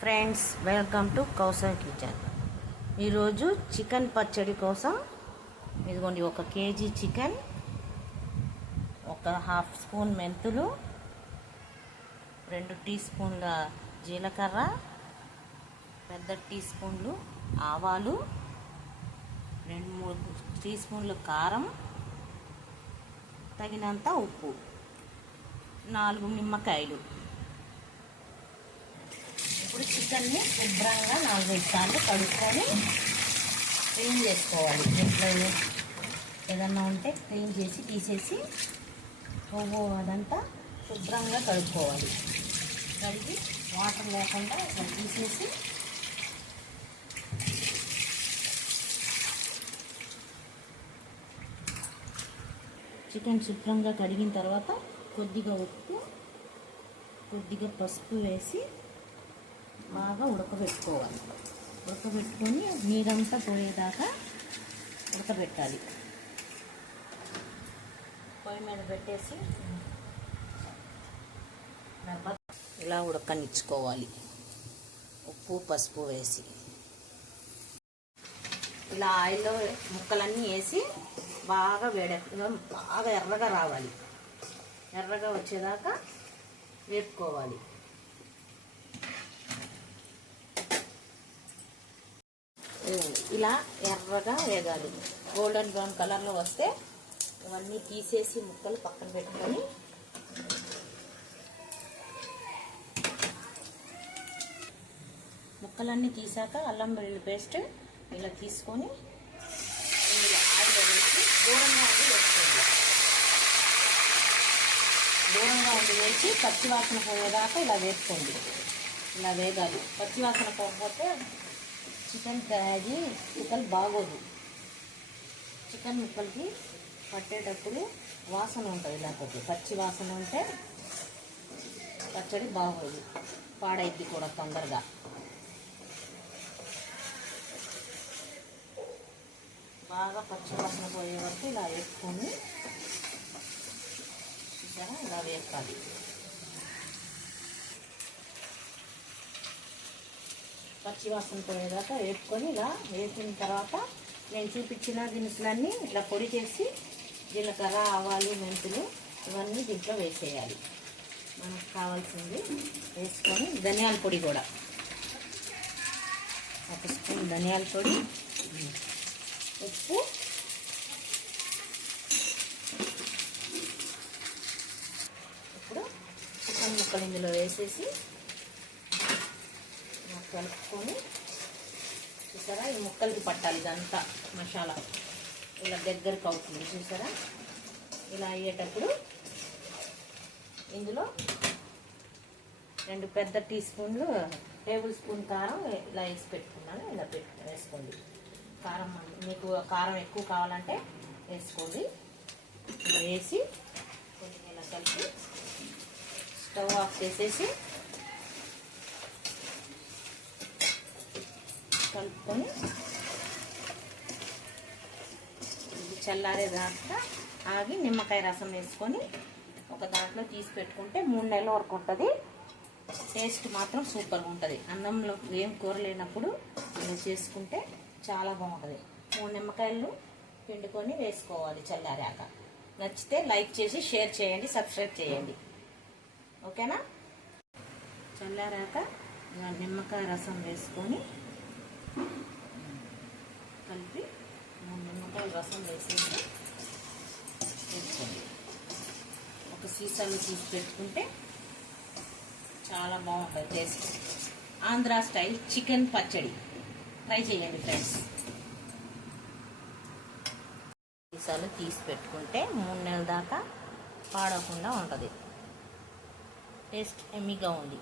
Friends, welcome to Kausar kitchen. ఈరోజు chicken పచ్చడి కోసం ఇదిగోండి, 1 కేజీ చికెన్, 1/2 స్పూన్ మెంతులు, 2 టీ స్పూన్ల జీలకర్ర, పెద్ద టీ స్పూన్లు ఆవాలు, 2-3 టీ స్పూన్లు కారం, తగినంత ఉప్పు, 4 నిమ్మకాయలు. ఇప్పుడు చికెన్ని శుభ్రంగా 4-5 సార్లు కడుక్కొని క్లీన్ చేసుకోవాలి. దీంట్లో ఏదన్నా ఉంటే క్లీన్ చేసి తీసేసి కొవ్వు అదంతా శుభ్రంగా కడుక్కోవాలి. కడిగి వాటర్ లేకుండా తీసేసి చికెన్ శుభ్రంగా కడిగిన తర్వాత కొద్దిగా ఉప్పు, కొద్దిగా పసుపు వేసి బాగా ఉడకబెట్టుకోవాలి. ఉడకబెట్టుకొని నీరంతా పోయేదాకా ఉడకబెట్టాలి. పొయ్యి మీద పెట్టేసి ఇలా ఉడకనిచ్చుకోవాలి. ఉప్పు పసుపు వేసి ఇలా ఆయిల్లో ముక్కలన్నీ వేసి బాగా బాగా ఎర్రగా రావాలి. ఎర్రగా వచ్చేదాకా వేపుకోవాలి. ఇలా ఎర్రగా వేగాలి. గోల్డెన్ బ్రౌన్ కలర్లో వస్తే ఇవన్నీ తీసేసి ముక్కలు పక్కన పెట్టుకొని ముక్కలన్నీ తీసాక అల్లం వెల్లుల్లి పేస్ట్ ఇలా తీసుకొని ఆయిల్ వేసి దూరంగా ఉండి వేసుకోండి. దూరంగా ఉండి వేసి పచ్చివాసన పోయేదాకా ఇలా వేసుకోండి. ఇలా వేగాలి. పచ్చివాసన పోకపోతే చికెన్ బాగోదు. చికెన్ ముక్కలకి పట్టేటప్పుడు వాసన ఉంటుంది. లేకపోతే పచ్చి వాసన ఉంటే పచ్చడి బాగోదు, పాడైద్ది కూడా తొందరగా. బాగా పచ్చి వాసన పోయే వరకు ఇలా వేసుకొని ఇలా వేపాలి. పచ్చివాసన పోయేదాకా వేపుకొని ఇలా వేసిన తర్వాత నేను చూపించిన దినుసులన్నీ ఇట్లా పొడి చేసి జీలకర్ర, ఆవాలు, మెంతులు ఇవన్నీ దీంట్లో వేసేయాలి. మనకు కావాల్సింది వేసుకొని ధనియాల పొడి కూడా 1 స్పూన్ ధనియాల పొడి, ఉప్పు, ఇప్పుడు చికెన్ ముక్కలు ఇందులో వేసేసి కలుపుకొని చూసారా, ఈ ముక్కలకి పట్టాలి ఇదంతా మసాలా. ఇలా దగ్గరికి అవుతుంది చూసారా. ఇలా అయ్యేటప్పుడు ఇందులో 2 పెద్ద టీ స్పూన్లు టేబుల్ స్పూన్ కారం ఇలా వేసి పెట్టుకున్నాను. ఇలా వేసుకోండి. కారం మీకు కారం ఎక్కువ కావాలంటే వేసుకోండి. ఇలా వేసి కొంచెం ఇలా కలిపి స్టవ్ ఆఫ్ చేసేసి కలుపుకొని ఇది చల్లారేదాకా ఆగి నిమ్మకాయ రసం వేసుకొని ఒక దాంట్లో తీసి పెట్టుకుంటే 3 నెలల వరకు ఉంటుంది. టేస్ట్ మాత్రం సూపర్గా ఉంటుంది. అన్నంలో ఏం కూర లేనప్పుడు ఇలా చేసుకుంటే చాలా బాగుంటుంది. 3 నిమ్మకాయలు పిండుకొని వేసుకోవాలి చల్లారాక. నచ్చితే లైక్ చేసి షేర్ చేయండి, సబ్స్క్రైబ్ చేయండి. ఓకేనా. చల్లారాక నిమ్మకాయ రసం వేసుకొని కలిపి 3 నిమ్మకాయల రసం వేసేసి పెట్టుకోండి. ఒక సీసాలో తీసి పెట్టుకుంటే చాలా బాగుంటుంది టేస్ట్. ఆంధ్రా స్టైల్ చికెన్ పచ్చడి ట్రై చేయండి ఫ్రెండ్స్. సీసాలో తీసి పెట్టుకుంటే 3 నెలల దాకా పాడకుండా ఉంటుంది. టేస్ట్ ఎమ్మీగా ఉంది.